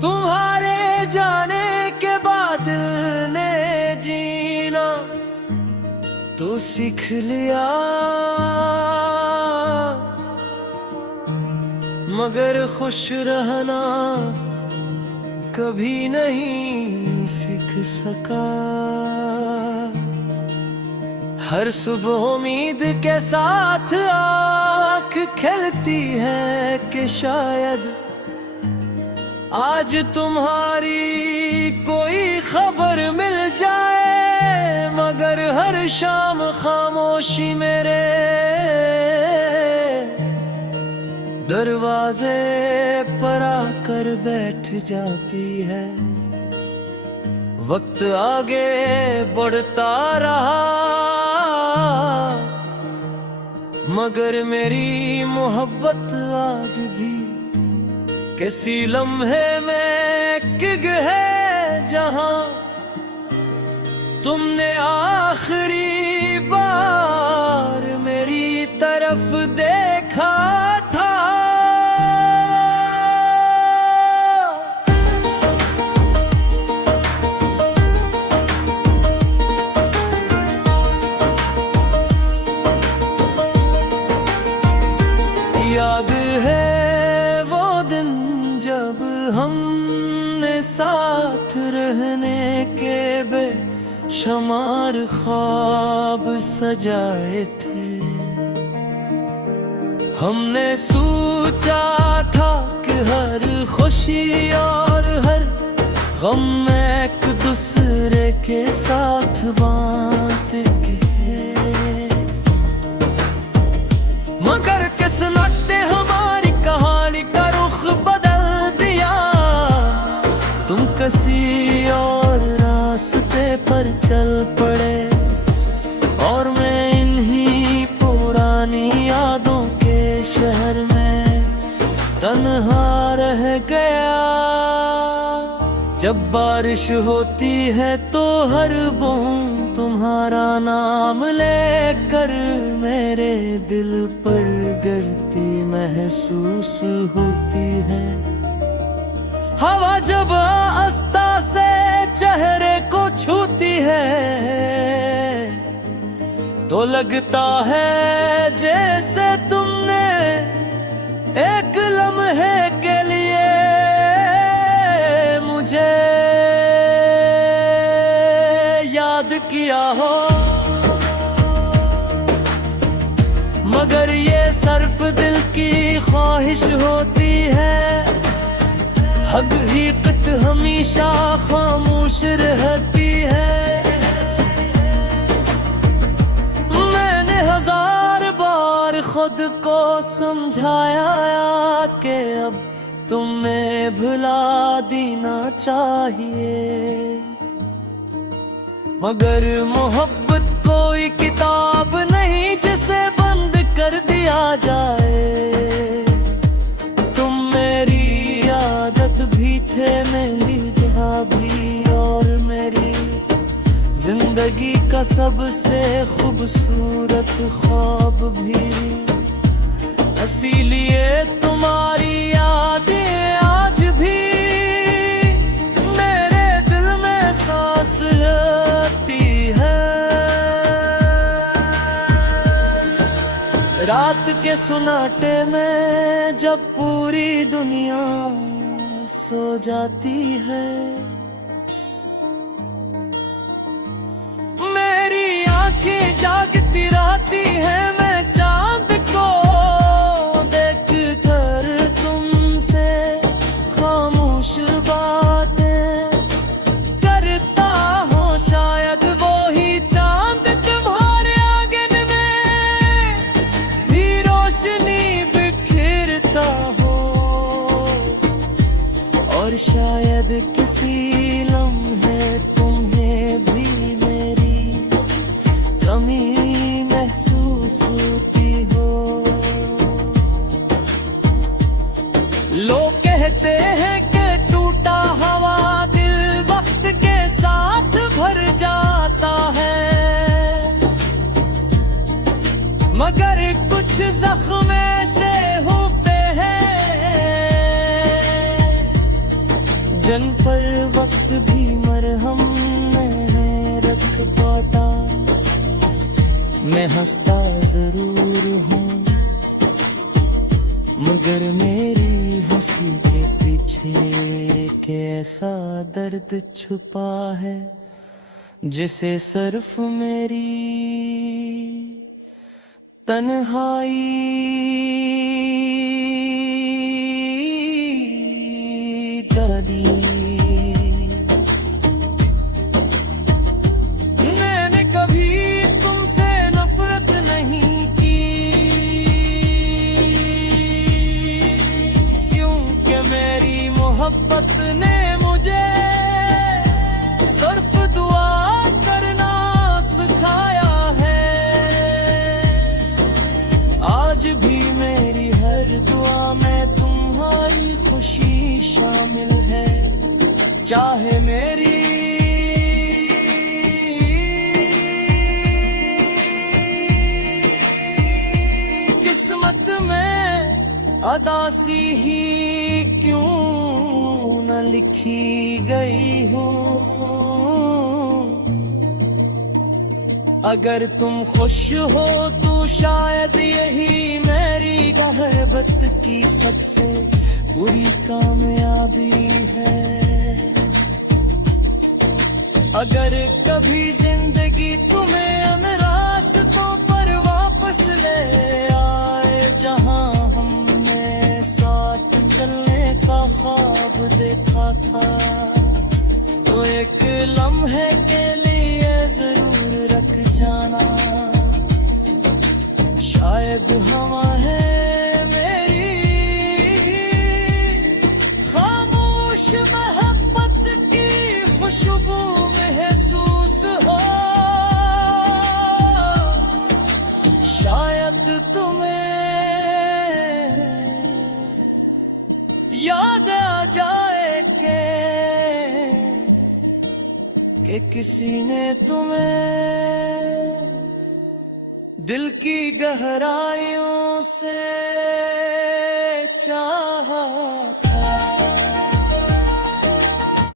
तुम्हारे जाने के बाद ने जीना तो सीख लिया, मगर खुश रहना कभी नहीं सीख सका। हर सुबह उम्मीद के साथ आँख खिलती है कि शायद आज तुम्हारी कोई खबर मिल जाए, मगर हर शाम खामोशी मेरे दरवाजे पर आकर बैठ जाती है। वक्त आगे बढ़ता रहा, मगर मेरी मोहब्बत आज भी किसी लम्हे में किग है, जहां तुमने आखिरी बार मेरी तरफ देखा था। याद है वो दिन जब हमने साथ रहने के बेशुमार ख्वाब सजाए थे। हमने सोचा था कि हर खुशी और हर गम एक दूसरे के साथ बांटेंगे, मगर किस्मत ने हमारी कहानी का रुख बदल दिया। तुम किसी और रास्ते पर चल पड़े और मैं इन्हीं पुरानी यादों के शहर में तन्हा रह गया। जब बारिश होती है तो हर बूंद तुम्हारा नाम लेकर मेरे दिल पर गिरती महसूस होती है। हवा जब आस्था से चेहरे को छूती है तो लगता है जैसे तुमने एक लम्हे के लिए मुझे याद किया हो, मगर ये सिर्फ दिल की ख्वाहिश होती है। हकीकत हमेशा खामोश रहती है। मैंने हजार बार खुद को समझाया कि अब तुम्हें भुला देना चाहिए, मगर मोहब्बत कोई किताब नहीं जिसे बंद कर दिया जाए। तुम मेरी आदत भी थे, मेरी दुआ भी और मेरी जिंदगी का सबसे खूबसूरत ख्वाब भी। इसीलिए तुम्हारी यादें आज भी मेरे दिल में सांस लेती है। रात के सुनाटे में जब पूरी दुनिया सो जाती है, मेरी आंखें जागती रहती हैं। मैं चांद को देख कर तुमसे खामोश बातें करता हूँ, शायद वो ही चांद तुम्हारे आंगन में भी रोशनी बिखेरता हो, और शायद किसी लम्हे तुम्हें भी मेरी कमी महसूस होती हो। लोग कहते हैं कि टूटा हुआ दिल वक्त के साथ जन पर वक्त भी मरहम नहीं रख पाता। मैं हंसता जरूर हूँ मगर मेरी हंसी के पीछे कैसा दर्द छुपा है जिसे सिर्फ मेरी तन्हाई डाली। मैंने कभी तुमसे नफरत नहीं की क्योंकि मेरी मोहब्बत ने मुझे सिर्फ दुआ करना सिखाया है। आज भी मेरी हर दुआ में तुम्हारी खुशी शामिल है। चाहे मेरी किस्मत में अदासी ही क्यों न लिखी गई हो। अगर तुम खुश हो तो शायद यही मेरी गहबत की सबसे बुरी कामयाबी है। अगर कभी जिंदगी तुम्हें उन रास्तों पर वापस ले आए जहां हमने साथ चलने का ख्वाब देखा था, तो एक लम्हे के लिए जरूर रख जाना। शायद हवा है मेरी खामोश मोहब्बत की खुशबू महसूस हो। शायद तुम्हें याद आ जाए कि किसी ने तुम्हें दिल की गहराइयों से चाहा।